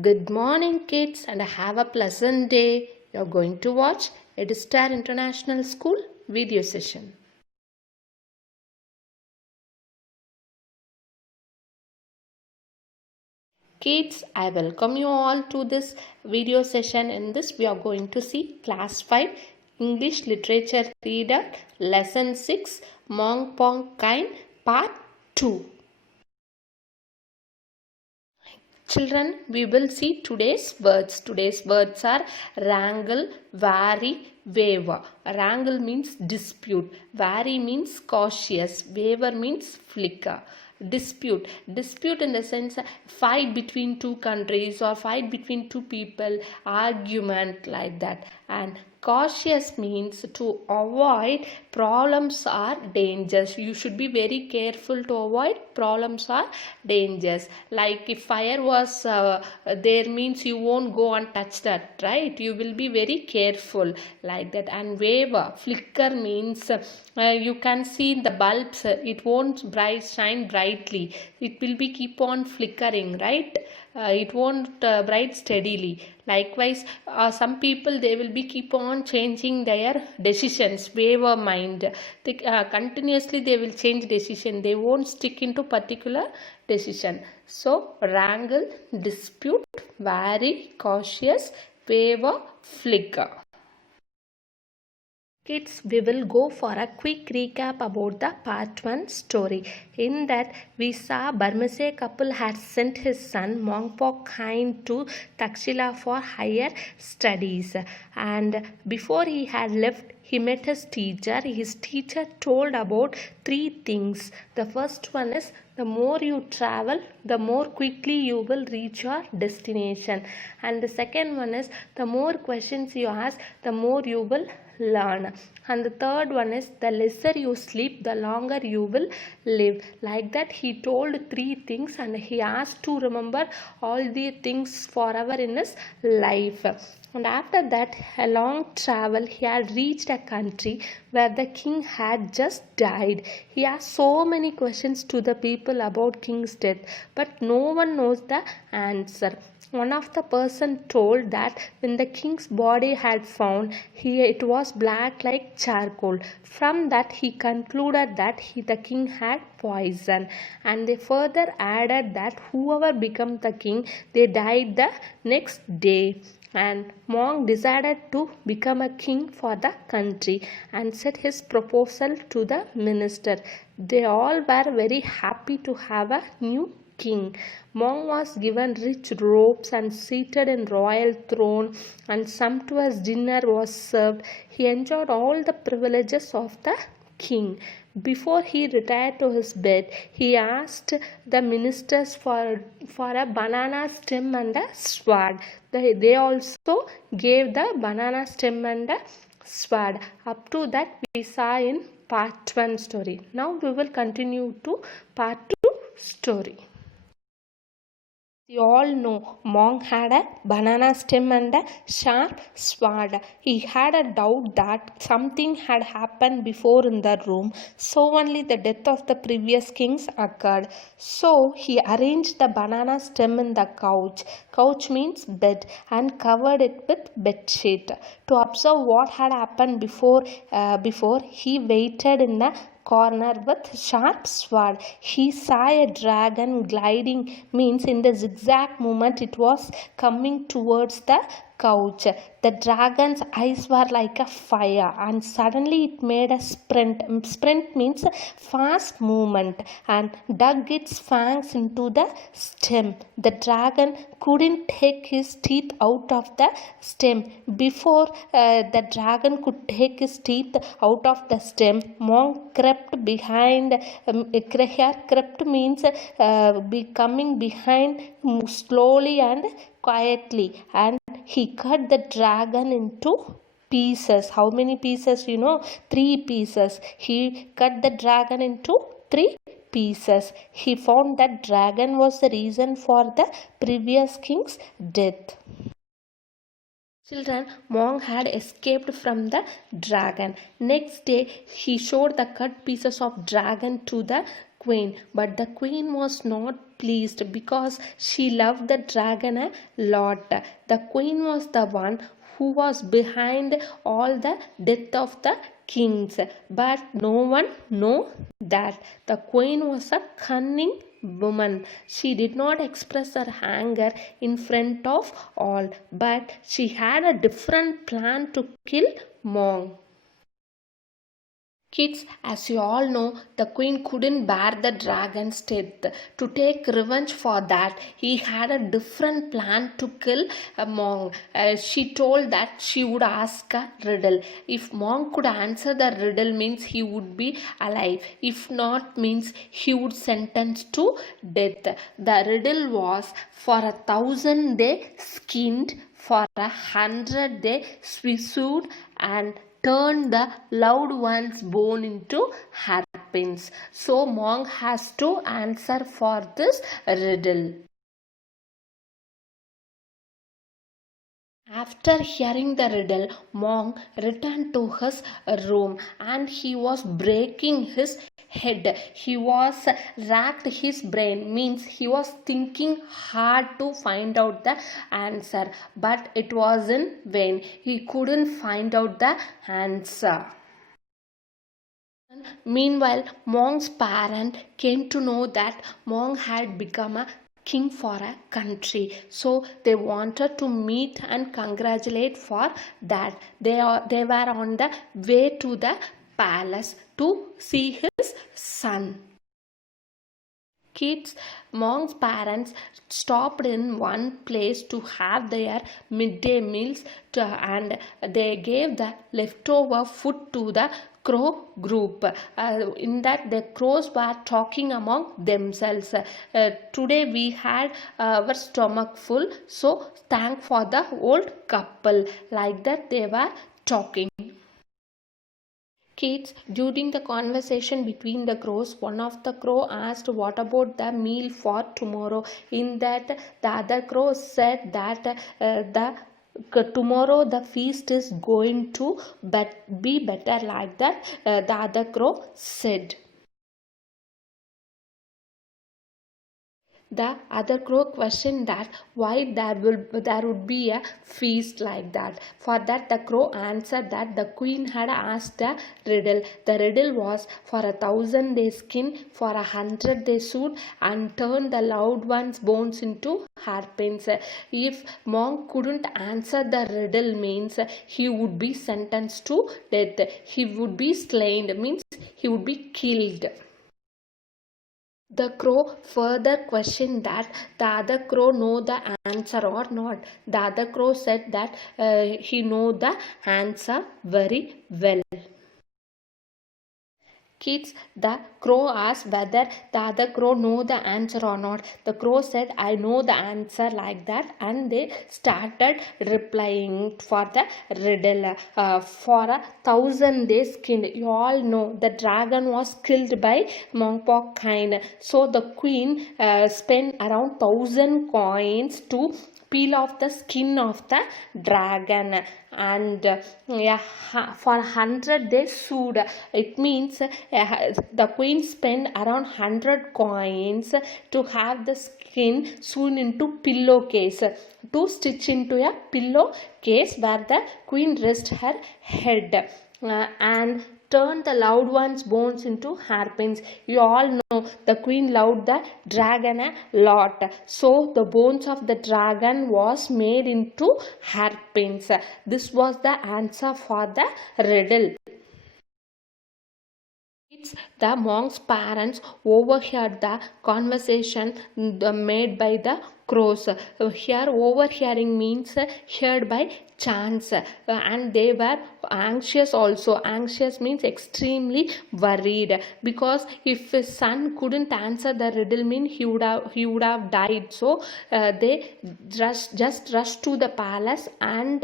Good morning, kids, and have a pleasant day. You're going to watch Edistar International School video session. Kids, I welcome you all to this video session. In this, we are going to see Class 5 English Literature Reader Lesson 6 Maung, Pauk, Kyine Part 2. Children, we will see today's words. Today's words are wrangle, vary, waver. Wrangle means dispute. Vary means cautious. Waver means flicker. Dispute in the sense fight between two countries or fight between two people, argument like that. And cautious means to avoid problems or dangers. You should be very careful to avoid problems or dangers. Like if fire was there, means you won't go and touch that, right? You will be very careful like that. And waver, flicker means you can see the bulbs, it won't shine brightly. It will be keep on flickering, right? It won't bright steadily. Likewise, some people, they will be keep on changing their decisions, waver mind. Continuously they will change decision. They won't stick into particular decision. So wrangle, dispute, vary, cautious, waver, flicker. Kids, we will go for a quick recap about the part 1 story. In that, we saw Burmese couple had sent his son Maung, Pauk, Kyine to Takshila for higher studies. And before he had left, he met his teacher. His teacher told about 3 things. The first one is, the more you travel, the more quickly you will reach your destination. And the second one is, the more questions you ask, the more you will learn. And the third one is, the lesser you sleep, the longer you will live. Like that, he told 3 things and he asked to remember all the things forever in his life. And after that, a long travel, he had reached a country where the king had just died. He asked so many questions to the people about king's death, but no one knows the answer. One of the person told that when the king's body had found, it was black like charcoal. From that, he concluded that the king had poison. And they further added that whoever became the king, they died the next day. And Maung decided to become a king for the country and set his proposal to the minister. They all were very happy to have a new king. Maung was given rich robes and seated in royal throne, and sumptuous dinner was served. He enjoyed all the privileges of the king. Before he retired to his bed, he asked the ministers for a banana stem and a sword. They also gave the banana stem and a sword. Up to that, we saw in part 1 story. Now we will continue to part 2 story. You all know Maung had a banana stem and a sharp sword. He had a doubt that something had happened before in the room, so only the death of the previous kings occurred. So he arranged the banana stem in the couch. Couch means bed, and covered it with bed sheet. To observe what had happened before, he waited in the corner with sharp sword. He saw a dragon gliding, means in the zigzag movement it was coming towards the couch. The dragon's eyes were like a fire, and suddenly it made a sprint. Sprint means fast movement, and dug its fangs into the stem. The dragon couldn't take his teeth out of the stem. Before the dragon could take his teeth out of the stem, Maung crept behind. Here crept means coming behind slowly and quietly, and he cut the dragon into pieces. How many pieces? 3 pieces. He cut the dragon into 3 pieces. He found that dragon was the reason for the previous king's death. Children, Maung had escaped from the dragon. Next day, he showed the cut pieces of dragon to the queen, but the queen was not pleased because she loved the dragon a lot. The queen was the one who was behind all the death of the kings, but no one know that. The queen was a cunning woman. She did not express her anger in front of all, but she had a different plan to kill Maung. Kids, as you all know, the queen couldn't bear the dragon's death. To take revenge for that, he had a different plan to kill Maung. She told that she would ask a riddle. If Maung could answer the riddle, means he would be alive. If not, means he would sentence to death. The riddle was, for 1,000 days skinned, for 100 days swallowed, and turn the loved one's bone into hairpins. So Maung has to answer for this riddle. After hearing the riddle, Maung returned to his room and he was breaking his head. He was racked his brain, means he was thinking hard to find out the answer, but it was in vain. He couldn't find out the answer. Meanwhile, Maung's parents came to know that Maung had become a king for a country, so they wanted to meet and congratulate for that. They were on the way to the palace to see his son. Kids, Maung's parents stopped in one place to have their midday meals and they gave the leftover food to the crow group. In that, the crows were talking among themselves. Today we had our stomach full, so thank for the old couple. Like that they were talking. Kids, during the conversation between the crows, one of the crow asked, what about the meal for tomorrow? In that, the other crow said that tomorrow the feast is going to be better. Like that, the other crow said. The other crow questioned that why there would be a feast like that. For that, the crow answered that the queen had asked a riddle. The riddle was, for 1,000 they skin, for 100 they sewed, and turn the loved one's bones into hairpins. If Maung couldn't answer the riddle, means he would be sentenced to death. He would be slain, means he would be killed. The crow further questioned that the other crow know the answer or not. The other crow said that he know the answer very well. Kids, the crow asked whether the other crow know the answer or not. The crow said, I know the answer, like that, and they started replying for the riddle. For 1,000 days skinned. You all know the dragon was killed by Maung Kyine. So the queen spent around 1,000 coins to peel off the skin of the dragon, and for 100 they sewed. It means the queen spent around 100 coins to have the skin sewn into pillowcase, to stitch into a pillowcase where the queen rests her head, and turn the loved one's bones into hairpins. You all know the queen loved the dragon a lot, so the bones of the dragon was made into hairpins. This was the answer for the riddle. The Maung's parents overheard the conversation made by the crows. Here, overhearing means heard by chance, and they were anxious also. Anxious means extremely worried, because if his son couldn't answer the riddle, mean he would have died. So they just rushed to the palace and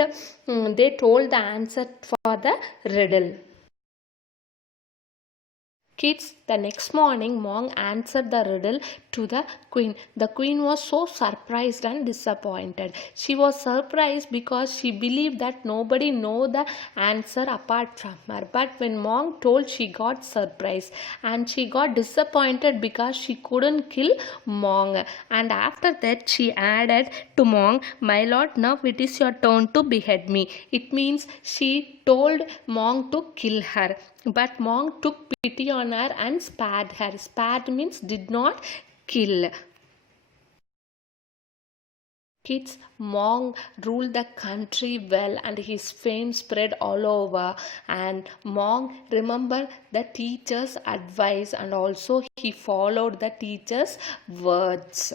they told the answer for the riddle. Kids, the next morning, Maung answered the riddle to the queen. The queen was so surprised and disappointed. She was surprised because she believed that nobody knew the answer apart from her. But when Maung told, she got surprised, and she got disappointed because she couldn't kill Maung. And after that, she added to Maung, "My lord, now it is your turn to behead me." It means she told Maung to kill her. But Maung took pity on her and spared her. Spared means did not kill. Kids, Maung ruled the country well and his fame spread all over. And Maung remembered the teacher's advice and also he followed the teacher's words.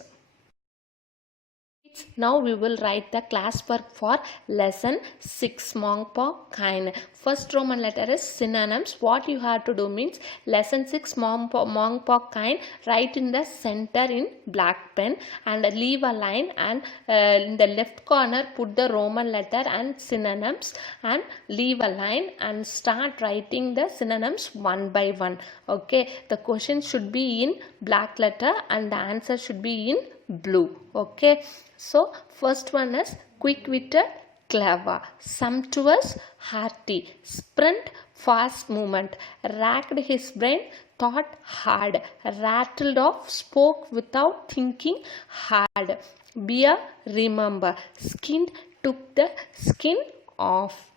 Now we will write the class work for lesson 6, Maung, Pauk, Kyine. First Roman letter is synonyms. What you have to do means lesson 6, Maung, Pauk, Kyine, write in the center in black pen and leave a line, and in the left corner put the Roman letter and synonyms and leave a line and start writing the synonyms one by one. Okay, the question should be in black letter and the answer should be in blue. Okay, so first one is quick-witted, clever, sumptuous, hearty, sprint, fast movement, racked his brain, thought hard, rattled off, spoke without thinking hard, bear, remember, skinned, took the skin off.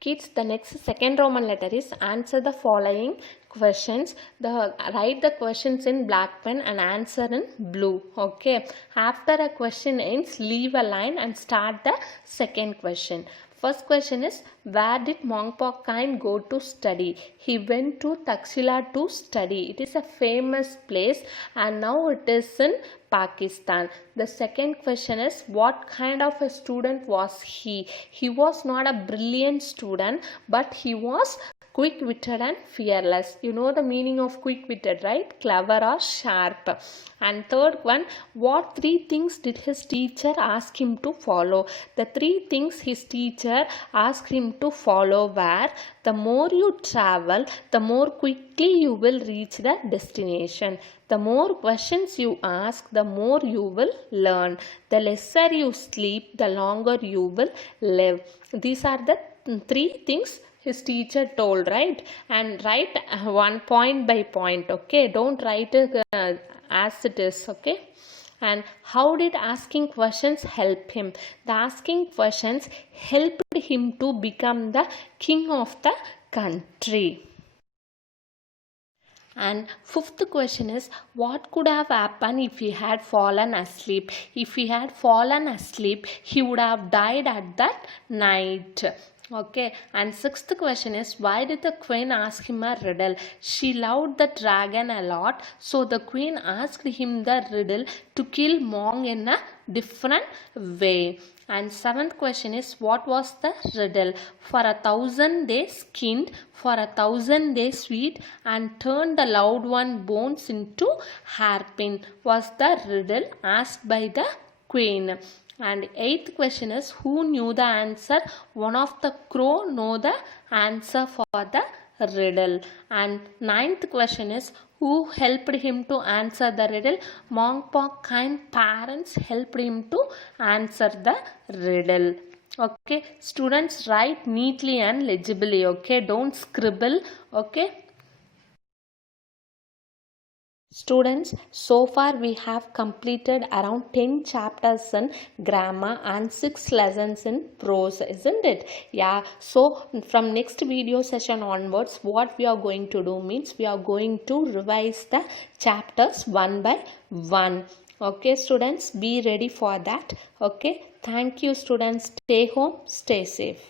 Kids, the next second Roman letter is answer the following questions. Write the questions in black pen and answer in blue. Okay. After a question ends, leave a line and start the second question. First question is, where did Maung, Pauk, Kyine go to study? He went to Takshila to study. It is a famous place and now it is in Pakistan. The second question is, what kind of a student was he? He was not a brilliant student, but he was quick-witted and fearless. You know the meaning of quick-witted, right? Clever or sharp. And third one, what 3 things did his teacher ask him to follow? The 3 things his teacher asked him to follow were, the more you travel, the more quickly you will reach the destination. The more questions you ask, the more you will learn. The lesser you sleep, the longer you will live. These are the 3 things his teacher told, right? And write one point by point. Okay, don't write it as it is. Okay. And how did asking questions help him? The asking questions helped him to become the king of the country. And fifth question is, what could have happened if he had fallen asleep? If he had fallen asleep, he would have died at that night. Okay, and sixth question is, why did the queen ask him a riddle? She loved the dragon a lot, so the queen asked him the riddle to kill Maung in a different way. And seventh question is, what was the riddle? For 1,000 days skinned, for 1,000 days sweet, and turned the loved one bones into hairpin was the riddle asked by the queen. And eighth question is, who knew the answer? One of the crow know the answer for the riddle. And ninth question is, who helped him to answer the riddle? Maung, Pauk, Kyine parents helped him to answer the riddle. Okay, students, write neatly and legibly. Okay, don't scribble. Okay. Students, so far we have completed around 10 chapters in grammar and 6 lessons in prose, isn't it? Yeah, so from next video session onwards, what we are going to do means we are going to revise the chapters one by one. Okay, students, be ready for that. Okay, thank you, students. Stay home, stay safe.